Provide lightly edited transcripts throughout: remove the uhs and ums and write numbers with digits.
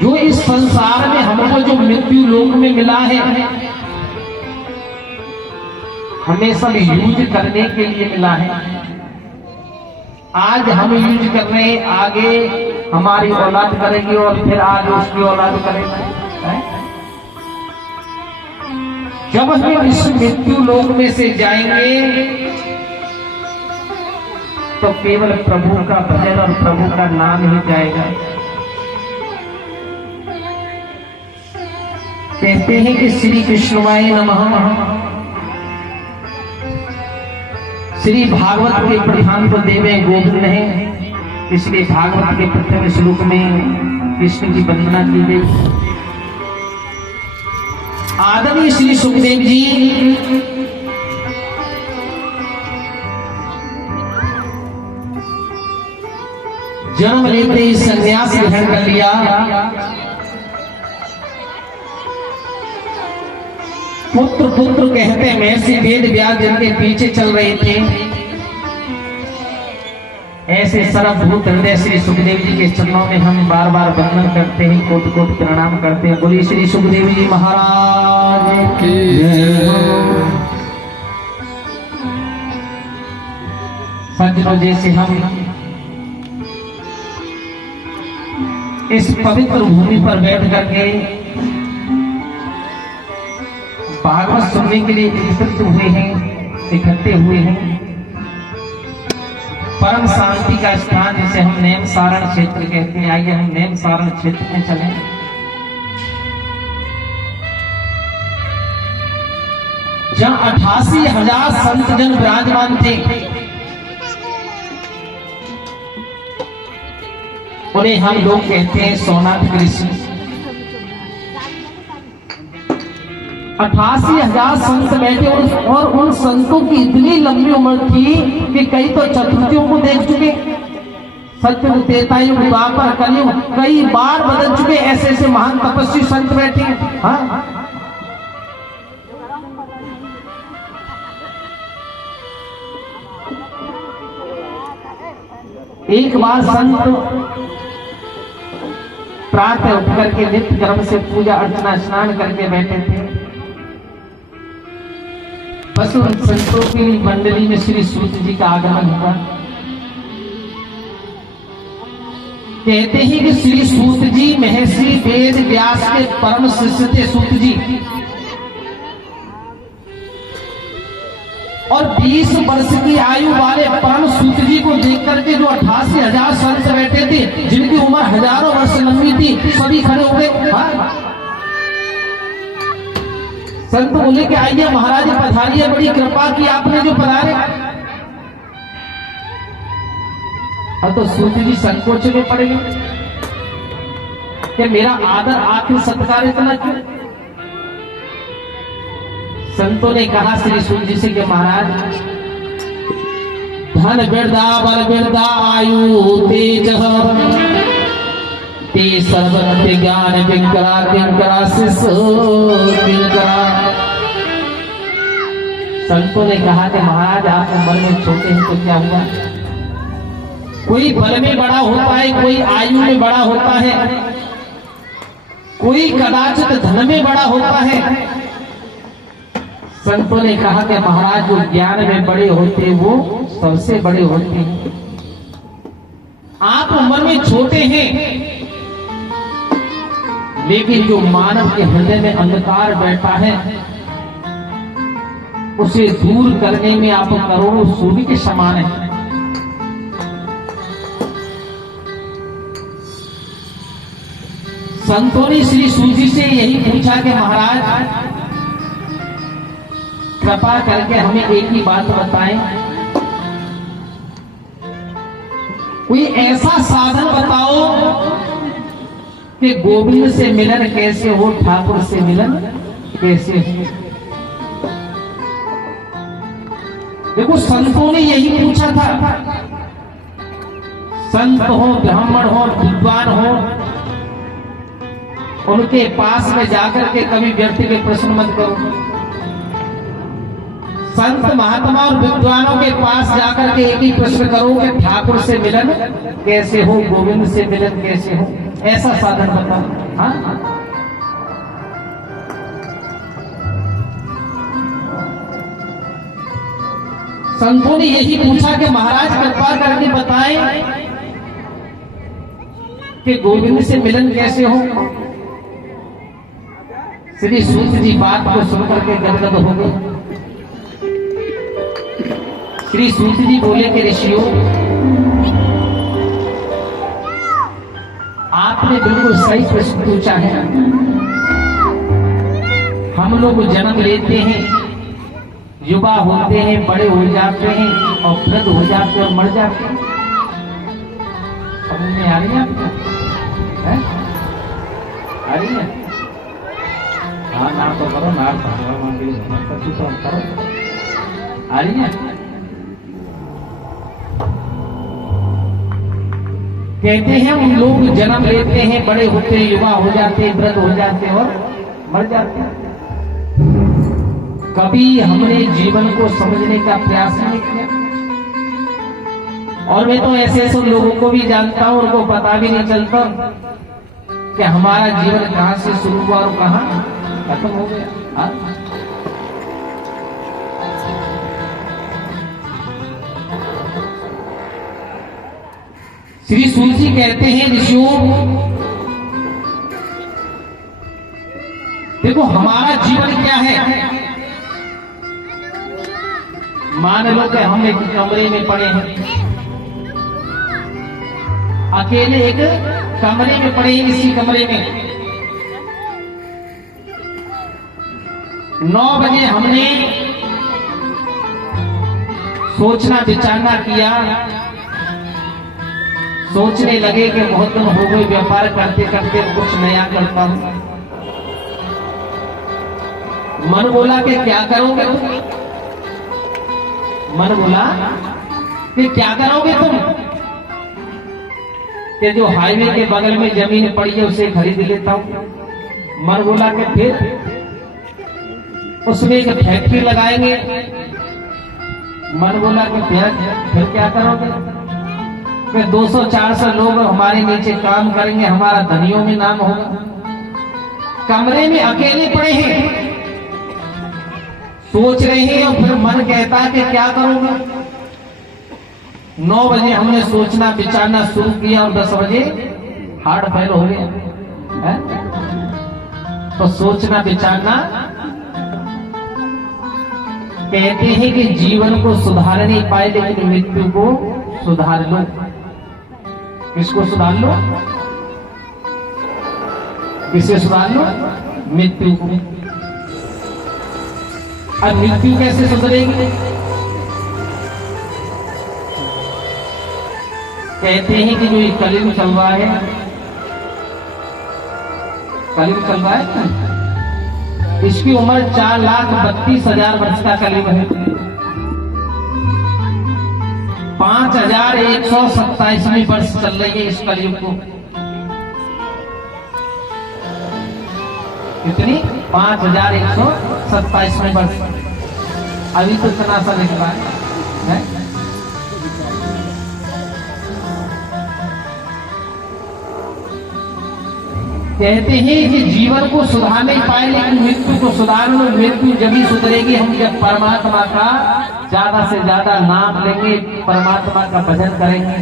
जो इस संसार में हमको जो मृत्यु लोक में मिला है, हमें सब यूज करने के लिए मिला है। आज हम यूज कर रहे हैं, आगे हमारी औलाद करेगी और फिर आगे उसकी औलाद करेगी। जब हम इस मृत्यु लोक में से जाएंगे तो केवल प्रभु का भजन और प्रभु का नाम ही जाएगा। कहते हैं कि श्री कृष्णवाय नमः। श्री भागवत के प्रधान तो देवे गोविंद है, इसलिए भागवत के प्रथम श्लोक में कृष्ण की वंदना की गई। आदरणीय श्री सुखदेव जी जन्म लेते ही संन्यास ग्रहण कर लिया। पुत्र पुत्र कहते महर्षि वेद व्यास जिनके पीछे चल रहे थे, ऐसे सर्वभूत हृदय श्री सुखदेव जी के चरणों में हम बार बार वंदन करते हैं, कोटि कोटि प्रणाम करते हैं। बोलिए श्री सुखदेव जी महाराज की जय। सज्जनों, जैसे हम इस पवित्र भूमि पर बैठ करके भागवत सुनने के लिए एकत्रित हुए हैं, इकट्ठे हुए हैं, परम शांति का स्थान जिसे हम नेम सारण क्षेत्र कहते हैं। आइए हम नेम सारण क्षेत्र में चलें। जहां 88,000 संत जन विराजमान थे, उन्हें हम लोग कहते हैं सोनाथ कृष्ण। 88,000 संत बैठे और उन संतों की इतनी लंबी उम्र थी कि कई तो चतुर्थियों को देख चुके, सत्युग, त्रेतायुग, द्वापर, कलयुग कई बार बदल चुके। ऐसे ऐसे महान तपस्वी संत बैठे हैं। हाँ, एक बार संत प्रातः उठ करके नित्य कर्म से पूजा अर्चना स्नान करके बैठे थे। बस उन संतों की मंडली में श्री सूत जी का आगमन हुआ। कहते हैं कि श्री सूत जी महर्षि वेद व्यास के परम शिष्य थे। सूत जी और 20 वर्ष की आयु वाले परम सूत जी को देख करके जो 88,000 संत बैठे थे, जिनकी उम्र हजारों वर्ष लंबी थी, सभी खड़े हो गए। संत बोले कि आइए महाराज पधारिए, बड़ी कृपा की आपने जो पधारे। और तो सूत जी संकोच में पड़ गए कि मेरा आदर आखिर सत्कार इतना क्यों। संतों ने कहा श्री सूत जी से कि महाराज, धन बिरदा बल बिरदा आयु तेज ते सर्वत्र ज्ञान किंकरा किंकरा शिष्य किंकरा। संतों ने कहा कि महाराज आप उम्र में छोटे हैं तो क्या हुआ। कोई बल में बड़ा होता है, कोई आयु में बड़ा होता है, कोई कदाचित धन में बड़ा होता है। संतों ने कहा कि महाराज जो ज्ञान में बड़े होते वो सबसे बड़े होते हैं। आप उम्र में छोटे हैं, लेकिन जो मानव के हृदय में अंधकार बैठा है उसे दूर करने में आप करोड़ों सूर्य के समान हैं। संतों ने श्री सूजी से यही पूछा कि महाराज कृपा करके हमें एक ही बात बताएं, कोई ऐसा साधन बताओ कि गोविंद से मिलन कैसे हो, ठाकुर से मिलन कैसे हो। देखो संतों ने यही पूछा था। संत हो, ब्राह्मण हो, विद्वान हो, उनके पास में जाकर के कभी व्यक्ति के प्रश्न मत करो। संत महात्मा और विद्वानों के पास जाकर के एक ही प्रश्न करो कि ठाकुर से मिलन कैसे हो, गोविंद से मिलन कैसे हो। ऐसा साधन बताओ। हाँ, संतों ने यही पूछा कि महाराज कृपा करके बताएं कि गोविंद से मिलन कैसे हो। श्री सूत जी बात को सुनकर के गदगद हो गए। श्री सूत जी बोले कि ऋषियों, आपने बिल्कुल सही प्रश्न पूछा है। हम लोग जन्म लेते हैं, युवा होते हैं, बड़े हो जाते हैं और वृद्ध हो जाते हैं और मर जाते हैं। समझ में आ रही है आपको? आ रही है? हाँ, ना तो करो, ना करो। आ रही है? कहते हैं उन लोग जन्म लेते हैं, बड़े होते हैं, युवा हो जाते हैं, वृद्ध हो जाते हैं और मर जाते हैं। कभी हमने जीवन को समझने का प्रयास नहीं किया। और मैं तो ऐसे ऐसे लोगों को भी जानता हूं, उनको पता भी नहीं चलता कि हमारा जीवन कहां से शुरू हुआ और कहां खत्म हो गया। हाँ? श्री सूत जी कहते हैं ऋषियों, देखो हमारा जीवन क्या है। मान लो कि हम एक कमरे में पड़े हैं, अकेले एक कमरे में पड़े हैं। इसी कमरे में 9 बजे हमने सोचना विचारना किया, सोचने लगे कि बहुत दिन हो गए व्यापार करते करते कुछ नया करता हूं। मन बोला कि क्या करोगे तुम? मन बोला कि क्या करोगे तुम? कि जो हाईवे के बगल में जमीन पड़ी है उसे खरीद लेता हूं। मन बोला कि फिर उसमें एक फैक्ट्री लगाएंगे। मन बोला कि फिर क्या करोगे? फिर 200-400 लोग हमारे नीचे काम करेंगे, हमारा धनियों में नाम होगा। कमरे में अकेले पड़े हैं, सोच रहे हैं और फिर मन कहता है कि क्या करोगे? 9 बजे हमने सोचना विचारना शुरू किया और 10 बजे हार्ट फेल हो गया है? तो सोचना विचारना कहते हैं कि जीवन को सुधार नहीं पाए, लेकिन मृत्यु को सुधार लो। किसको सुधार लो? किसे सुधार लो? मृत्यु को। अब मृत्यु कैसे सुधरेगी? कहते हैं कि जो ये कलयुग चल रहा है, कलयुग चल रहा है, इसकी उम्र 4,32,000 वर्ष का कलयुग है। 5,127वीं वर्ष चल रही है इस कलयुग को। कितनी? 5,127वीं वर्ष। अभी तो इतना सा निकला है। कहते हैं कि जीवन को सुधार नहीं पाए, लेकिन मृत्यु को सुधार लो। मृत्यु जब ही सुधरेगी हम जब परमात्मा का ज्यादा से ज्यादा नाम लेंगे, परमात्मा का भजन करेंगे।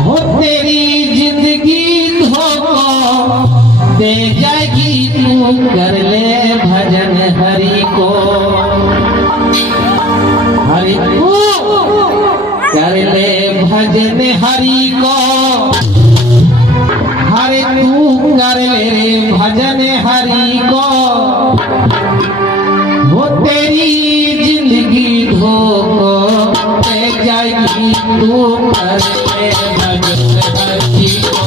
हो तेरी जिंदगी धोखा दे जाएगी, तू कर ले भजन हरि को। हरि को कर ले भजन हरि को। हरि तू कर ले भजन हरि को। वो तेरी जिंदगी धोखा दे जाएगी, तू कर ले भजन हरि को।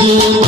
जी